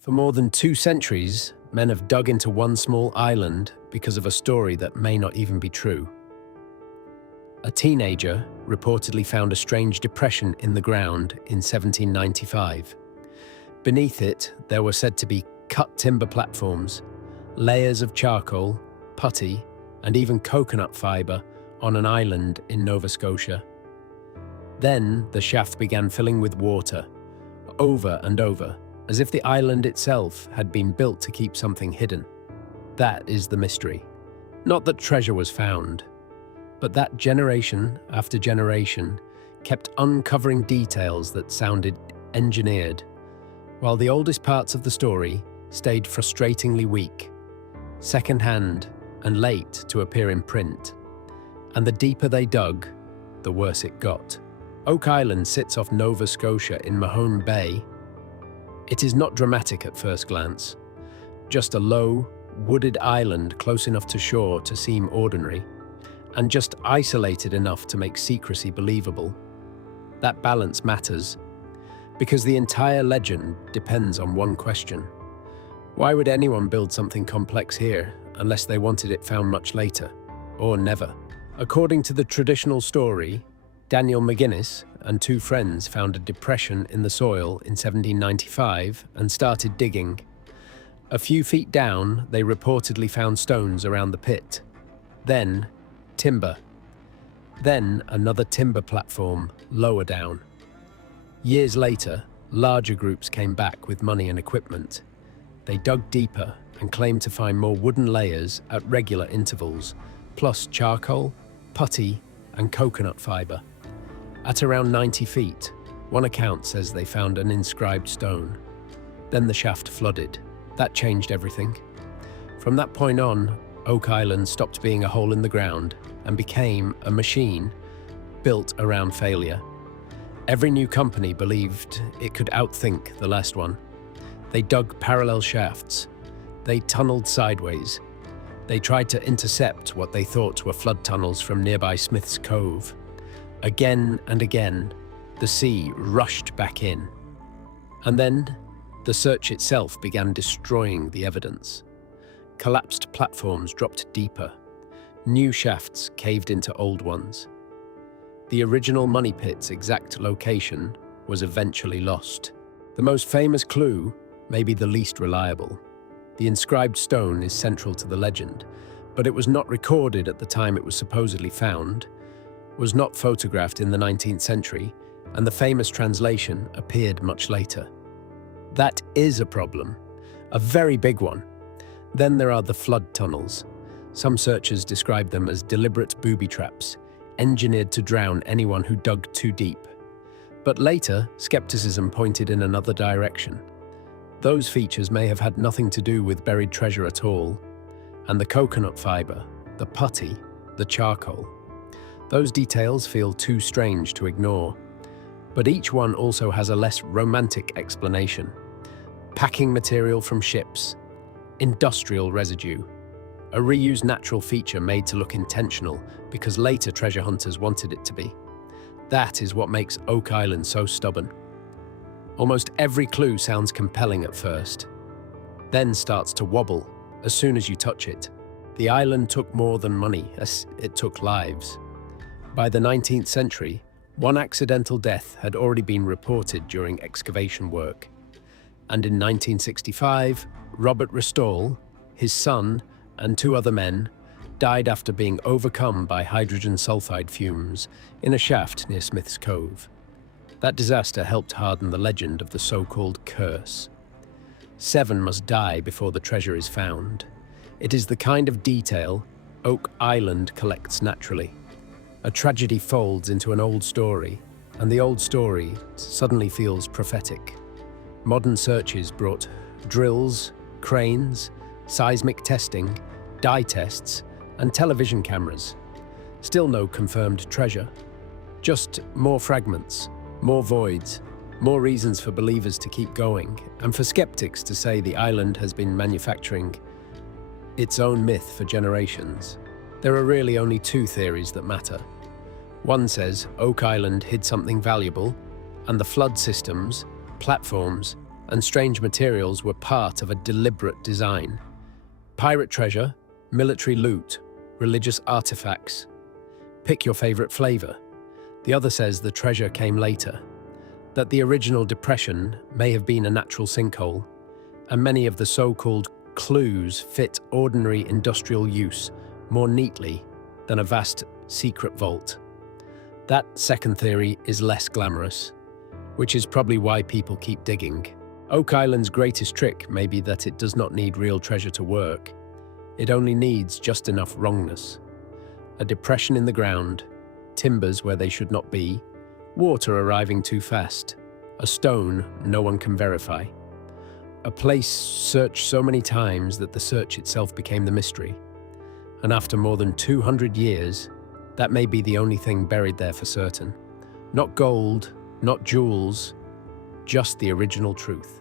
For more than 2 centuries, men have dug into one small island because of a story that may not even be true. A teenager reportedly found a strange depression in the ground in 1795. Beneath it, there were said to be cut timber platforms, layers of charcoal, putty, and even coconut fibre on an island in Nova Scotia. Then the shaft began filling with water, over and over, as if the island itself had been built to keep something hidden. That is the mystery. Not that treasure was found, but that generation after generation kept uncovering details that sounded engineered, while the oldest parts of the story stayed frustratingly weak, secondhand and late to appear in print. And the deeper they dug, the worse it got. Oak Island sits off Nova Scotia in Mahone Bay. It is not dramatic at first glance, just a low, wooded island close enough to shore to seem ordinary, and just isolated enough to make secrecy believable. That balance matters, because the entire legend depends on one question. Why would anyone build something complex here unless they wanted it found much later, or never? According to the traditional story, Daniel McGuinness and 2 friends found a depression in the soil in 1795 and started digging. A few feet down, they reportedly found stones around the pit. Then, timber. Then another timber platform lower down. Years later, larger groups came back with money and equipment. They dug deeper and claimed to find more wooden layers at regular intervals, plus charcoal, putty, and coconut fibre. At around 90 feet, one account says they found an inscribed stone. Then the shaft flooded. That changed everything. From that point on, Oak Island stopped being a hole in the ground and became a machine built around failure. Every new company believed it could outthink the last one. They dug parallel shafts. They tunneled sideways. They tried to intercept what they thought were flood tunnels from nearby Smith's Cove. Again and again, the sea rushed back in. And then, the search itself began destroying the evidence. Collapsed platforms dropped deeper. New shafts caved into old ones. The original money pit's exact location was eventually lost. The most famous clue may be the least reliable. The inscribed stone is central to the legend, but it was not recorded at the time it was supposedly found, was not photographed in the 19th century, and the famous translation appeared much later. That is a problem, a very big one. Then there are the flood tunnels. Some searchers describe them as deliberate booby traps, engineered to drown anyone who dug too deep. But later, skepticism pointed in another direction. Those features may have had nothing to do with buried treasure at all, and the coconut fibre, the putty, the charcoal. Those details feel too strange to ignore. But each one also has a less romantic explanation. Packing material from ships, industrial residue, a reused natural feature made to look intentional because later treasure hunters wanted it to be. That is what makes Oak Island so stubborn. Almost every clue sounds compelling at first, then starts to wobble as soon as you touch it. The island took more than money, as it took lives. By the 19th century, one accidental death had already been reported during excavation work. And in 1965, Robert Restall, his son, and 2 other men died after being overcome by hydrogen sulfide fumes in a shaft near Smith's Cove. That disaster helped harden the legend of the so-called curse. 7 must die before the treasure is found. It is the kind of detail Oak Island collects naturally. A tragedy folds into an old story, and the old story suddenly feels prophetic. Modern searches brought drills, cranes, seismic testing, dye tests, and television cameras. Still no confirmed treasure. Just more fragments, more voids, more reasons for believers to keep going, and for skeptics to say the island has been manufacturing its own myth for generations. There are really only 2 theories that matter. One says Oak Island hid something valuable, and the flood systems, platforms, and strange materials were part of a deliberate design. Pirate treasure, military loot, religious artifacts. Pick your favorite flavor. The other says the treasure came later, that the original depression may have been a natural sinkhole, and many of the so-called clues fit ordinary industrial use more neatly than a vast secret vault. That second theory is less glamorous, which is probably why people keep digging. Oak Island's greatest trick may be that it does not need real treasure to work. It only needs just enough wrongness. A depression in the ground, timbers where they should not be, water arriving too fast, a stone no one can verify. A place searched so many times that the search itself became the mystery. And after more than 200 years, that may be the only thing buried there for certain. Not gold, not jewels, just the original truth.